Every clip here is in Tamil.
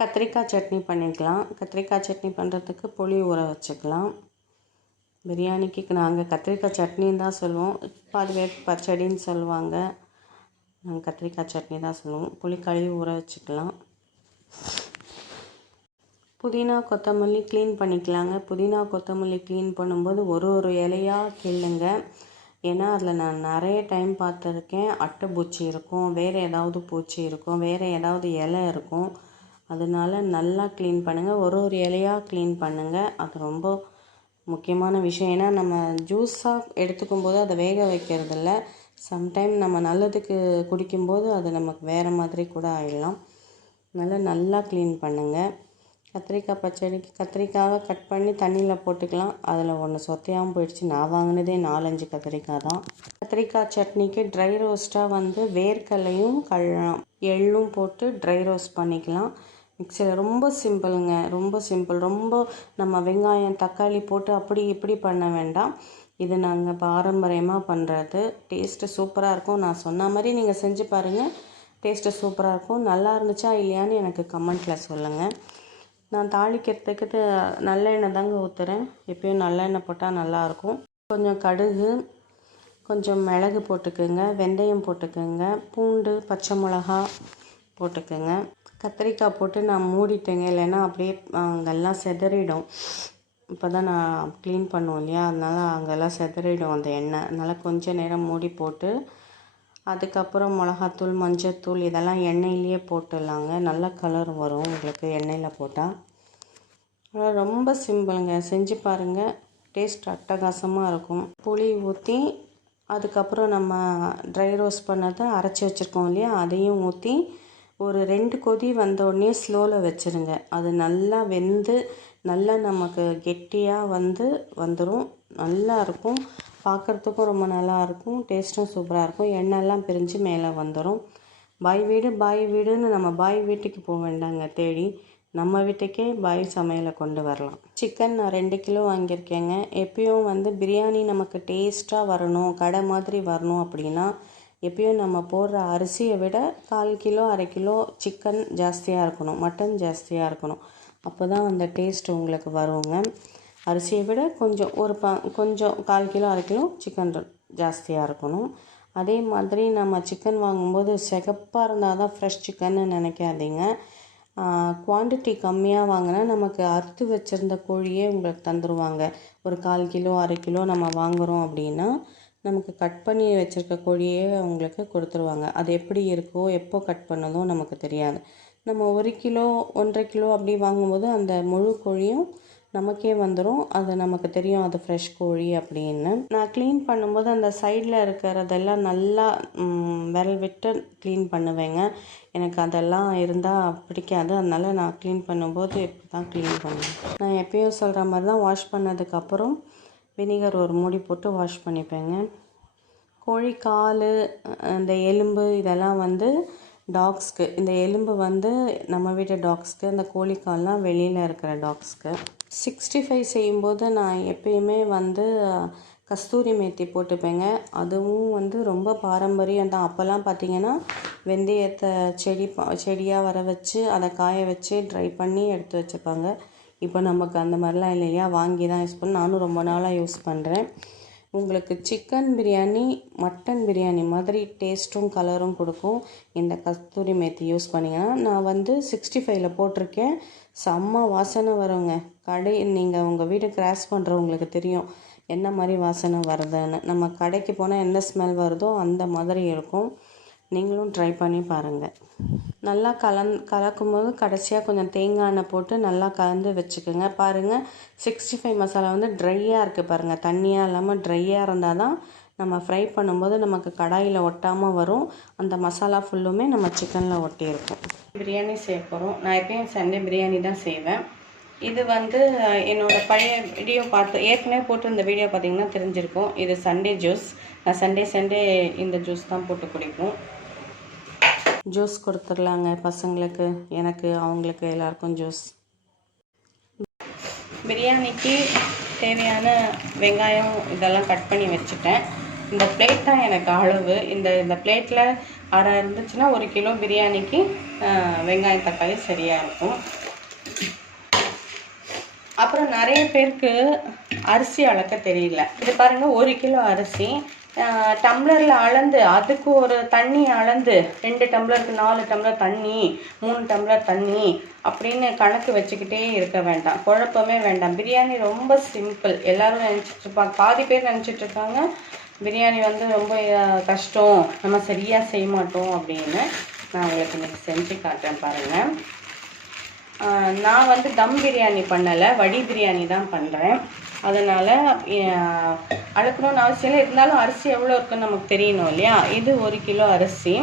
கத்திரிக்காய் சட்னி பண்ணிக்கலாம். கத்திரிக்காய் சட்னி பண்ணுறதுக்கு புளி ஊற வச்சுக்கலாம். பிரியாணிக்கு நாங்கள் கத்திரிக்காய் சட்னின்னு தான் சொல்லுவோம். பாதி பேர் பச்சடின்னு சொல்லுவாங்க. நாங்கள் கத்திரிக்காய் சட்னி தான் சொல்லுவோம். புளி கழுவி ஊற வச்சுக்கலாம். புதினா கொத்தமல்லி க்ளீன் பண்ணிக்கலாங்க. புதினா கொத்தமல்லி க்ளீன் பண்ணும்போது ஒரு இலையாக கிள்ளுங்க. ஏன்னா அதில் நான் நிறைய டைம் பார்த்துருக்கேன். அட்டைப்பூச்சி இருக்கும், வேறு ஏதாவது பூச்சி இருக்கும், வேறு ஏதாவது இலை இருக்கும். அதனால நல்லா க்ளீன் பண்ணுங்கள். ஒரு இலையாக க்ளீன் பண்ணுங்கள். அது ரொம்ப முக்கியமான விஷயம். ஏன்னா நம்ம ஜூஸாக எடுத்துக்கும் போது அதை வேக வைக்கிறதில்ல. சம்டைம் நம்ம நல்லதுக்கு குடிக்கும்போது அது நமக்கு வேறு மாதிரி கூட ஆகிடலாம். அதனால் நல்லா க்ளீன் பண்ணுங்கள். கத்திரிக்காய் பச்சடிக்கு கத்திரிக்காவை கட் பண்ணி தண்ணியில் போட்டுக்கலாம். அதில் ஒன்று சொத்தையாகவும் போயிடுச்சு. நான் வாங்கினதே 4-5 கத்திரிக்காய் தான். கத்திரிக்காய் சட்னிக்கு ட்ரை ரோஸ்ட்டாக வேர்க்கடலையும் எள்ளும் போட்டு ட்ரை ரோஸ்ட் பண்ணிக்கலாம். மிக்சியில் ரொம்ப சிம்பிளுங்க, ரொம்ப சிம்பிள். ரொம்ப நம்ம வெங்காயம் தக்காளி போட்டு அப்படி இப்படி பண்ண வேண்டாம். இது நாங்கள் பாரம்பரியமாக பண்ணுறது. டேஸ்ட்டு சூப்பராக இருக்கும். நான் சொன்ன மாதிரி நீங்கள் செஞ்சு பாருங்கள். டேஸ்ட்டு சூப்பராக இருக்கும். நல்லா இருந்துச்சா இல்லையான்னு எனக்கு கமெண்ட்டில் சொல்லுங்கள். நான் தாளிக்கிறதுக்கு நல்லெண்ணெய் தாங்க ஊற்றுறேன். எப்பயும் நல்லெண்ணெய் போட்டால் நல்லாயிருக்கும். கொஞ்சம் கடுகு, கொஞ்சம் மிளகு போட்டுக்கோங்க, வெந்தயம் போட்டுக்கோங்க, பூண்டு, பச்சை மிளகா போட்டுக்கோங்க. கத்திரிக்காய் போட்டு நான் மூடிட்டேங்க, இல்லைன்னா அப்படியே அங்கெல்லாம் செதறிடும். இப்போ தான் நான் க்ளீன் பண்ணுவோம் இல்லையா, அதனால் அங்கெல்லாம் செதறிடும் அந்த எண்ணெய். அதனால் கொஞ்சம் நேரம் மூடி போட்டு அதுக்கப்புறம் மிளகாத்தூள், மஞ்சத்தூள் இதெல்லாம் எண்ணெயிலேயே போட்டுடலாங்க. நல்ல கலர் வரும் உங்களுக்கு எண்ணெயில் போட்டால். ரொம்ப சிம்பிளுங்க, செஞ்சு பாருங்கள். டேஸ்ட் அட்டகாசமாக இருக்கும். புளி ஊற்றி அதுக்கப்புறம் நம்ம ட்ரை ரோஸ்ட் பண்ணதை அரைச்சி வச்சுருக்கோம் இல்லையா, அதையும் ஊற்றி ஒரு 2 கொதி வந்தோடனே ஸ்லோவில் வச்சுருங்க. அது நல்லா வெந்து நல்லா நமக்கு கெட்டியாக வந்துடும். நல்லாயிருக்கும். பார்க்குறதுக்கும் ரொம்ப நல்லாயிருக்கும். டேஸ்ட்டும் சூப்பராக இருக்கும். எண்ணெய்லாம் பிரிஞ்சு மேலே வந்துடும். பாய் வீடுன்னு நம்ம பாய் வீட்டுக்கு போக வேண்டாங்க தேடி. நம்ம வீட்டுக்கே பாய் சமையலை கொண்டு வரலாம். சிக்கன் நான் 2 கிலோ வாங்கியிருக்கேங்க. எப்பயும் பிரியாணி நமக்கு டேஸ்ட்டாக வரணும், கடை மாதிரி வரணும் அப்படின்னா எப்பயும் நம்ம போடுற அரிசியை விட 1/4 கிலோ 1/2 கிலோ சிக்கன் ஜாஸ்தியாக இருக்கணும், மட்டன் ஜாஸ்தியாக இருக்கணும். அப்போ தான் அந்த டேஸ்ட் உங்களுக்கு வருங்க. அரிசியை விட கொஞ்சம் கொஞ்சம் 1/4 கிலோ 1/2 கிலோ சிக்கன் ஜாஸ்தியாக இருக்கணும். அதே மாதிரி நம்ம சிக்கன் வாங்கும்போது சிகப்பாக இருந்தால் தான் ஃப்ரெஷ் சிக்கன்னு நினைக்காதீங்க. குவான்டிட்டி கம்மியாக வாங்கினா நமக்கு அறுத்து வச்சுருந்த கோழியே உங்களுக்கு தந்துடுவாங்க. ஒரு 1/4 கிலோ 1/2 கிலோ நம்ம வாங்குகிறோம் அப்படின்னா நமக்கு கட் பண்ணி வச்சுருக்க கோழியே அவங்களுக்கு கொடுத்துருவாங்க. அது எப்படி இருக்கோ, எப்போ கட் பண்ணதோ நமக்கு தெரியாது. நம்ம 1 கிலோ 1/2 கிலோ அப்படி வாங்கும்போது அந்த முழு கோழியும் நமக்கே வந்துடும். அது நமக்கு தெரியும் அது ஃப்ரெஷ் கோழி அப்படின்னு. நான் க்ளீன் பண்ணும்போது அந்த சைடில் இருக்கிறதெல்லாம் நல்லா விரல் விட்டு க்ளீன் பண்ணுவேங்க. எனக்கு அதெல்லாம் இருந்தால் பிடிக்காது. அதனால் நான் க்ளீன் பண்ணும்போது இப்படி தான் க்ளீன் பண்ணுவேன். நான் எப்பயும் சொல்கிற மாதிரி தான் வாஷ் பண்ணதுக்கப்புறம் வினிகர் ஒரு மூடி போட்டு வாஷ் பண்ணிப்பேங்க. கோழி கால், இந்த எலும்பு இதெல்லாம் டாக்ஸ்க்கு. இந்த எலும்பு நம்ம வீட்டு டாக்ஸ்க்கு, இந்த கோழிக்கால்லாம் வெளியில் இருக்கிற டாக்ஸ்க்கு. 65 செய்யும்போது நான் எப்பயுமே கஸ்தூரி மேத்தி போட்டுப்பேங்க. அதுவும் ரொம்ப பாரம்பரியம் தான். அப்போல்லாம் பார்த்திங்கன்னா வெந்தயத்தை செடியாக வர வச்சு அதை காய வச்சு ட்ரை பண்ணி எடுத்து வச்சுப்பாங்க. இப்போ நமக்கு அந்த மாதிரிலாம் இல்லையா, வாங்கி தான் யூஸ் பண்ண. நானும் ரொம்ப நாளாக யூஸ் பண்ணுறேன். உங்களுக்கு சிக்கன் பிரியாணி, மட்டன் பிரியாணி மாதிரி டேஸ்ட்டும் கலரும் கொடுக்கும் இந்த கஸ்தூரி மேத்தி யூஸ் பண்ணிங்கன்னா. நான் 65ல் போட்டிருக்கேன். செம்ம வாசனை வருங்க. நீங்கள் உங்கள் வீடு கிராஸ் பண்ணுறவங்களுக்கு தெரியும் என்ன மாதிரி வாசனை வருதுன்னு. நம்ம கடைக்கு போனால் என்ன ஸ்மெல் வருதோ அந்த மாதிரி இருக்கும். நீங்களும் ட்ரை பண்ணி பாருங்கள். நல்லா கலக்கும்போது கடைசியாக கொஞ்சம் தேங்காய் எண்ணெய் போட்டு நல்லா கலந்து வச்சுக்கோங்க. பாருங்கள், 65 மசாலா ட்ரையாக இருக்குது பாருங்கள். தண்ணியாக இல்லாமல் ட்ரையாக இருந்தால் தான் நம்ம ஃப்ரை பண்ணும்போது நமக்கு கடாயில் ஒட்டாமல் வரும். அந்த மசாலா ஃபுல்லுமே நம்ம சிக்கனில் ஒட்டியிருக்கும். பிரியாணி செய்ய போகிறோம். நான் எப்பயும் சண்டே பிரியாணி தான் செய்வேன். இது என்னோடய பழைய வீடியோ ஏற்கனவே போட்டு இந்த வீடியோ பார்த்திங்கன்னா தெரிஞ்சிருக்கும். இது சண்டே ஜூஸ். நான் சண்டே இந்த ஜூஸ் தான் போட்டு குடிப்போம். ஜூஸ் கொடுத்துடலாங்க பசங்களுக்கு, எனக்கு, அவங்களுக்கு எல்லாருக்கும் ஜூஸ். பிரியாணிக்கு தேவையான வெங்காயம் இதெல்லாம் கட் பண்ணி வச்சுட்டேன். இந்த பிளேட் தான் எனக்கு அளவு. இந்த பிளேட்டில் அரை இருந்துச்சுன்னா 1 கிலோ பிரியாணிக்கு வெங்காயம் தக்காளி சரியாக இருக்கும். அப்புறம் நிறைய பேருக்கு அரிசி அளக்க தெரியல. இது பாருங்கள், 1 கிலோ அரிசி டம்ளரில் அளந்து அதுக்கு ஒரு தண்ணி அளந்து 2 டம்ளருக்கு 4 டம்ளர் தண்ணி 3 டம்ளர் தண்ணி அப்படின்னு கணக்கு வச்சுக்கிட்டே இருக்க வேண்டாம், குழப்பமே வேண்டாம். பிரியாணி ரொம்ப சிம்பிள். எல்லோரும் நினச்சிட்ருப்பாங்க, பாதி பேர் நினச்சிட்ருக்காங்க பிரியாணி வந்து ரொம்ப கஷ்டம், நம்ம சரியாக செய்ய மாட்டோம் அப்படின்னு. நான் உங்களுக்கு இன்றைக்கி செஞ்சு காட்டுறேன் பாருங்கள். நான் வந்து தம் பிரியாணி பண்ணலை, வடி பிரியாணி தான் பண்ணுறேன். அதனால் அளக்கணும்னு அவசியம் இல்லை. இருந்தாலும் அரிசி எவ்வளோ இருக்குன்னு நமக்கு தெரியணும் இல்லையா. இது 1 கிலோ அரிசி.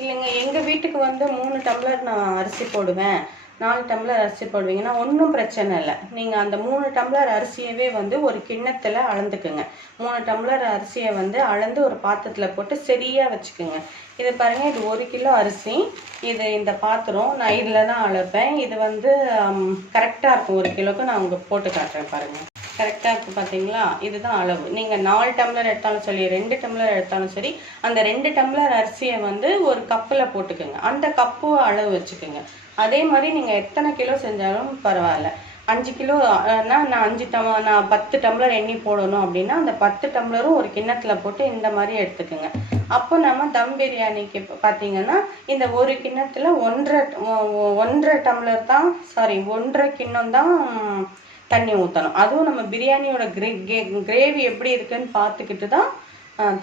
இல்லைங்க, எங்கள் வீட்டுக்கு வந்து 3 டம்ளர் நான் அரிசி போடுவேன், 4 டம்ளர் அரிசி போடுவீங்கன்னா ஒன்றும் பிரச்சனை இல்லை. நீங்கள் அந்த 3 டம்ளர் அரிசியவே வந்து ஒரு கிண்ணத்தில் அளந்துக்குங்க. 3 டம்ளர் அரிசியை வந்து அளந்து ஒரு பாத்திரத்தில் போட்டு சரியாக வச்சுக்கோங்க. இது பாருங்கள், இது 1 கிலோ அரிசி. இது இந்த பாத்திரம் நான் இதில் தான் அளப்பேன். இது வந்து கரெக்டாக இருக்கும். 1 கிலோக்கு நான் உங்களுக்கு போட்டு காட்டுறேன் பாருங்கள். கரெக்டாக இருக்குது பார்த்தீங்களா. இதுதான் அளவு. நீங்கள் 4 டம்ளர் எடுத்தாலும் சரி, 2 டம்ளர் எடுத்தாலும் சரி, அந்த 2 டம்ளர் அரிசியை வந்து ஒரு கப்பில் போட்டுக்கோங்க. அந்த கப்பு அளவு வச்சுக்கோங்க. அதே மாதிரி நீங்கள் எத்தனை கிலோ செஞ்சாலும் பரவாயில்ல. 5 கிலோனா நான் 10 டம்ளர் எண்ணி போடணும் அப்படின்னா அந்த 10 டம்ளரும் ஒரு கிண்ணத்தில் போட்டு இந்த மாதிரி எடுத்துக்கோங்க. அப்போ நம்ம தம் பிரியாணிக்கு பார்த்தீங்கன்னா இந்த ஒரு கிண்ணத்தில் 1.5 டம்ளர் தான், சாரி 1.5 கிண்ணம் தான் தண்ணி ஊற்றணும். அதுவும் நம்ம பிரியாணியோட கிரேவி எப்படி இருக்குன்னு பார்த்துக்கிட்டு தான்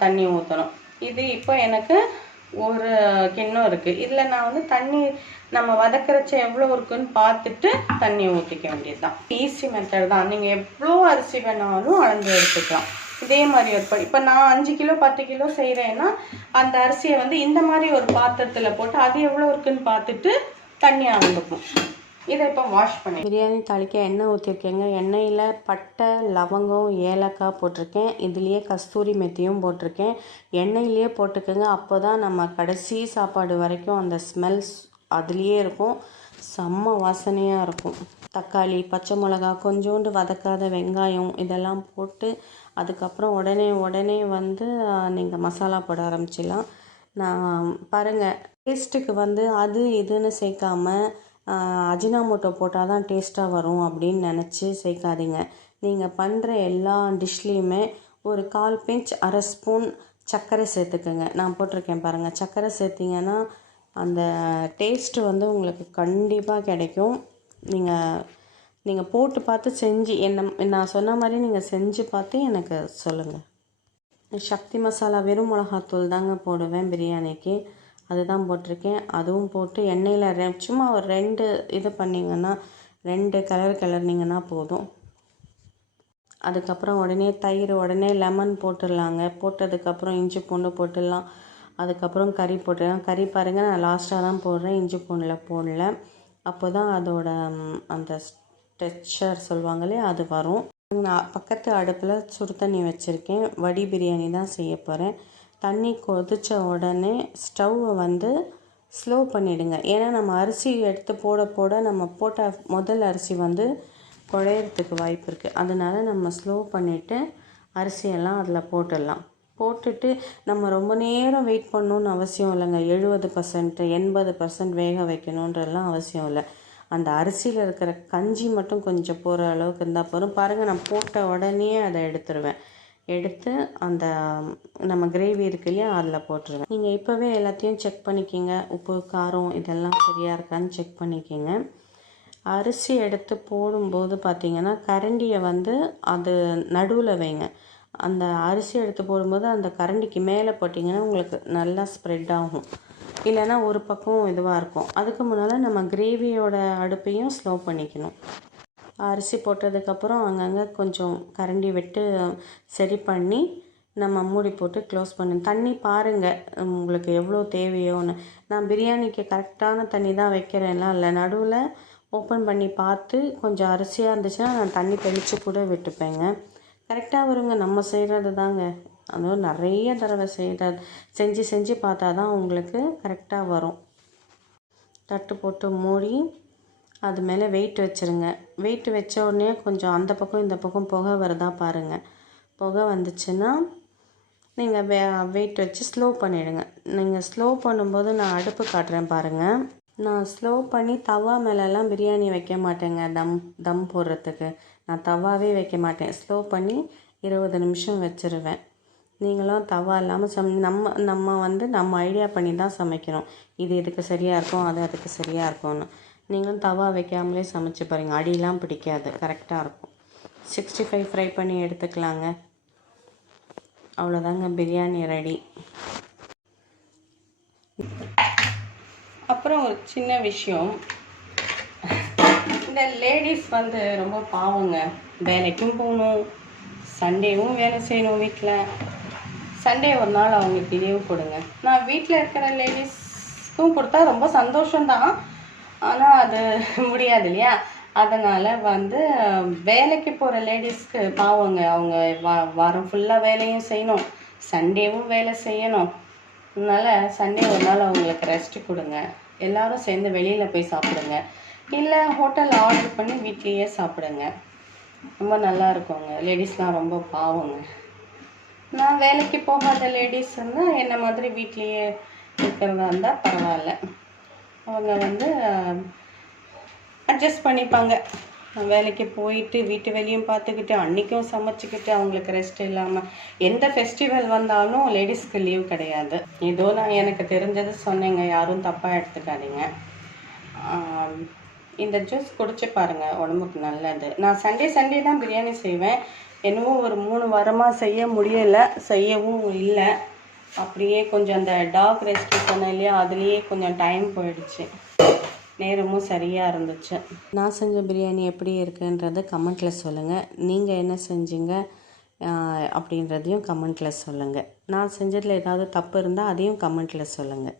தண்ணி ஊற்றணும். இது இப்போ எனக்கு 1 கிண்ணம் இருக்குது. இதில் நான் வந்து தண்ணி நம்ம வதக்கிறச்ச எவ்வளோ இருக்குன்னு பார்த்துட்டு தண்ணி ஊற்றிக்க வேண்டியது தான். ஈஸி மெத்தட் தான். நீங்கள் எவ்வளோ அரிசி வேணாலும் அளந்து எடுத்துக்கலாம். இதே மாதிரி ஒரு இப்போ நான் 5 கிலோ 10 கிலோ செய்கிறேன்னா அந்த அரிசியை வந்து இந்த மாதிரி ஒரு பாத்திரத்தில் போட்டு அது எவ்வளோ இருக்குன்னு பார்த்துட்டு தண்ணி அளந்துக்கும். இதை இப்போ வாஷ் பண்ணி பிரியாணி தாளிக்க எண்ணெய் ஊற்றிருக்கேங்க. எண்ணெயில் பட்டை, லவங்கம், ஏலக்காய் போட்டிருக்கேன். இதுலேயே கஸ்தூரி மெத்தியும் போட்டிருக்கேன். எண்ணெயிலேயே போட்டுக்கோங்க. அப்போ தான் நம்ம கடைசி சாப்பாடு வரைக்கும் அந்த ஸ்மெல்ஸ் அதுலேயே இருக்கும். செம்ம வாசனையாக இருக்கும். தக்காளி, பச்சை மிளகா, கொஞ்சோண்டு வதக்காத வெங்காயம் இதெல்லாம் போட்டு அதுக்கப்புறம் உடனே வந்து நீங்கள் மசாலா போட ஆரம்பிச்சிடலாம். நான் பாருங்கள், டேஸ்ட்டுக்கு வந்து அது இதுன்னு சேர்க்காம அஜினாமோட்டோ போட்டால் தான் டேஸ்ட்டாக வரும் அப்படின்னு நினச்சி சேர்க்காதீங்க. நீங்கள் பண்ணுற எல்லா டிஷ்லேயுமே ஒரு 1/4 பிஞ்ச் 1/2 ஸ்பூன் சர்க்கரை சேர்த்துக்குங்க. நான் போட்டிருக்கேன் பாருங்கள். சர்க்கரை சேர்த்திங்கன்னா அந்த டேஸ்ட்டு வந்து உங்களுக்கு கண்டிப்பாக கிடைக்கும். நீங்கள் போட்டு பார்த்து செஞ்சு நான் சொன்ன மாதிரி நீங்கள் செஞ்சு பார்த்து எனக்கு சொல்லுங்கள். சக்தி மசாலா வெறும் மிளகாத்தூள் தாங்க போடுவேன் பிரியாணிக்கு. அதுதான் போட்டிருக்கேன். அதுவும் போட்டு எண்ணெயில் சும்மா ஒரு 2 இது பண்ணிங்கன்னா 2 கிளறினீங்கன்னா போதும். அதுக்கப்புறம் உடனே தயிர், உடனே லெமன் போட்டுடலாங்க. போட்டதுக்கப்புறம் இஞ்சி பூண்டு போட்டுடலாம். அதுக்கப்புறம் கறி போட்டுடலாம். கறி பாருங்கள், நான் லாஸ்ட்டாக தான் போடுறேன், இஞ்சி பூண்டில் போடல. அப்போ தான் அதோட அந்த டெக்ஸ்சர் சொல்லுவாங்க இல்லையா, அது வரும். நான் பக்கத்து அடுப்பில் சுடு தண்ணி வச்சுருக்கேன். வடி பிரியாணி தான் செய்ய போகிறேன். தண்ணி கொதித்த உடனே ஸ்டவ்வை வந்து ஸ்லோ பண்ணிவிடுங்க. ஏன்னா நம்ம அரிசி எடுத்து போட நம்ம போட்ட முதல் அரிசி வந்து குழையிறதுக்கு வாய்ப்பு இருக்குது. அதனால் நம்ம ஸ்லோ பண்ணிவிட்டு அரிசியெல்லாம் அதில் போட்டுடலாம். போட்டுட்டு நம்ம ரொம்ப நேரம் வெயிட் பண்ணணுன்னு அவசியம் இல்லைங்க. 70% 80% வேக வைக்கணுன்றலாம் அவசியம் இல்லை. அந்த அரிசியில் இருக்கிற கஞ்சி மட்டும் கொஞ்சம் போகிற அளவுக்கு இருந்தால் போதும். பாருங்கள், நான் போட்ட உடனே அதை எடுத்துருவேன். எடுத்து அந்த நம்ம கிரேவி இருக்கு இல்லையா, அதில் போட்டுருவேன். நீங்கள் இப்போவே எல்லாத்தையும் செக் பண்ணிக்கிங்க. உப்பு, காரம் இதெல்லாம் சரியாக இருக்கான்னு செக் பண்ணிக்கிங்க. அரிசி எடுத்து போடும்போது பார்த்திங்கன்னா கரண்டியை வந்து அது நடுவில் வைங்க. அந்த அரிசி எடுத்து போடும்போது அந்த கரண்டிக்கு மேலே போட்டிங்கன்னா உங்களுக்கு நல்லா ஸ்ப்ரெட் ஆகும். இல்லைன்னா ஒரு பக்கம் இதுவாக இருக்கும். அதுக்கு முன்னால் நம்ம கிரேவியோட அடுப்பையும் ஸ்லோ பண்ணிக்கணும். அரிசி போட்டதுக்கப்புறம் அங்கங்கே கொஞ்சம் கரண்டி விட்டு சரி பண்ணி நம்ம மூடி போட்டு க்ளோஸ் பண்ணு. தண்ணி பாருங்கள் உங்களுக்கு எவ்வளோ தேவையோன்னு. நான் பிரியாணிக்கு கரெக்டான தண்ணி தான் வைக்கிறேன்லாம் இல்லை. நடுவில் ஓப்பன் பண்ணி பார்த்து கொஞ்சம் அரிசியாக இருந்துச்சுன்னா நான் தண்ணி தெளித்து கூட விட்டுப்பேங்க. கரெக்டாக வருங்க. நம்ம செய்கிறது தாங்க. அதுவும் நிறைய தடவை செஞ்சு பார்த்தா தான் உங்களுக்கு கரெக்டாக வரும். தட்டு போட்டு மூடி அது மேலே வெயிட் வச்சுருங்க. வெயிட் வச்ச உடனே கொஞ்சம் அந்த பக்கம் இந்த பக்கம் புகை வருதா பாருங்கள். புகை வந்துச்சுன்னா நீங்கள் வெயிட் வச்சு ஸ்லோ பண்ணிவிடுங்க. நீங்கள் ஸ்லோ பண்ணும்போது நான் அடுப்பு காட்டுறேன் பாருங்கள். நான் ஸ்லோ பண்ணி தவா மேலெல்லாம் பிரியாணி வைக்க மாட்டேங்க. தம் போடுறதுக்கு நான் தவாவே வைக்க மாட்டேன். ஸ்லோ பண்ணி 20 நிமிஷம் வச்சுருவேன். நீங்களும் தவா இல்லாமல் நம்ம ஐடியா பண்ணி தான் சமைக்கணும். இது இதுக்கு சரியாக இருக்கும், அது அதுக்கு சரியாக இருக்கும்னு. நீங்களும் தவா வைக்காமலே சமைச்சு பாருங்கள். அடியெலாம் பிடிக்காது, கரெக்டாக இருக்கும். 65 ஃப்ரை பண்ணி எடுத்துக்கலாங்க. அவ்வளோதாங்க, பிரியாணி ரெடி. அப்புறம் ஒரு சின்ன விஷயம், இந்த லேடிஸ் ரொம்ப பாவங்க. வேலைக்கும் போகணும், சண்டேவும் வேலை செய்யணும். வீட்டில் சண்டே ஒரு நாள் அவங்களுக்கு லீவு கொடுங்க. நான் வீட்டில் இருக்கிற லேடிஸ்க்கும் கொடுத்தா ரொம்ப சந்தோஷம்தான், ஆனால் அது முடியாது இல்லையா? அதனால் வேலைக்கு போகிற லேடிஸ்க்கு பாவங்க. அவங்க வாரம் ஃபுல்லாக வேலையும் செய்யணும், சண்டேவும் வேலை செய்யணும். அதனால் சண்டே ஒரு நாள் அவங்களுக்கு ரெஸ்ட்டு கொடுங்க. எல்லோரும் சேர்ந்து வெளியில் போய் சாப்பிடுங்க, இல்லை ஹோட்டலில் ஆர்டர் பண்ணி வீட்லேயே சாப்பிடுங்க. ரொம்ப நல்லா இருக்குங்க. லேடிஸ்லாம் ரொம்ப பாவங்க. நான் வேலைக்கு போகாத லேடிஸ் என்ன மாதிரி வீட்லேயே இருக்கிறதா இருந்தால் பரவாயில்ல. அவங்க அட்ஜஸ்ட் பண்ணிப்பாங்க. வேலைக்கு போயிட்டு வீட்டு வேலையும் பார்த்துக்கிட்டு அன்றைக்கும் சமைச்சிக்கிட்டு அவங்களுக்கு ரெஸ்ட் இல்லாமல் எந்த ஃபெஸ்டிவல் வந்தாலும் லேடிஸ்க்கு லீவ் கிடையாது. ஏதோ நான் எனக்கு தெரிஞ்சது சொன்னேங்க, யாரும் தப்பாக எடுத்துக்காதீங்க. இந்த ஜூஸ் குடிச்சு பாருங்கள், உடம்புக்கு நல்லது. நான் சண்டே தான் பிரியாணி செய்வேன். என்னவோ ஒரு 3 வாரமாக செய்ய முடியலை, செய்யவும் இல்லை. அப்படியே கொஞ்சம் அந்த டாக் ரெஸ்க்யூ சொன்னேன் இல்லையா, அதுலேயே கொஞ்சம் டைம் போயிடுச்சு, நேரமும் சரியாக இருந்துச்சு. நான் செஞ்ச பிரியாணி எப்படி இருக்குன்றதை கமெண்ட்டில் சொல்லுங்கள். நீங்கள் என்ன செஞ்சீங்க அப்படின்றதையும் கமெண்ட்டில் சொல்லுங்கள். நான் செஞ்சதில் ஏதாவது தப்பு இருந்தால் அதையும் கமெண்ட்டில் சொல்லுங்கள்.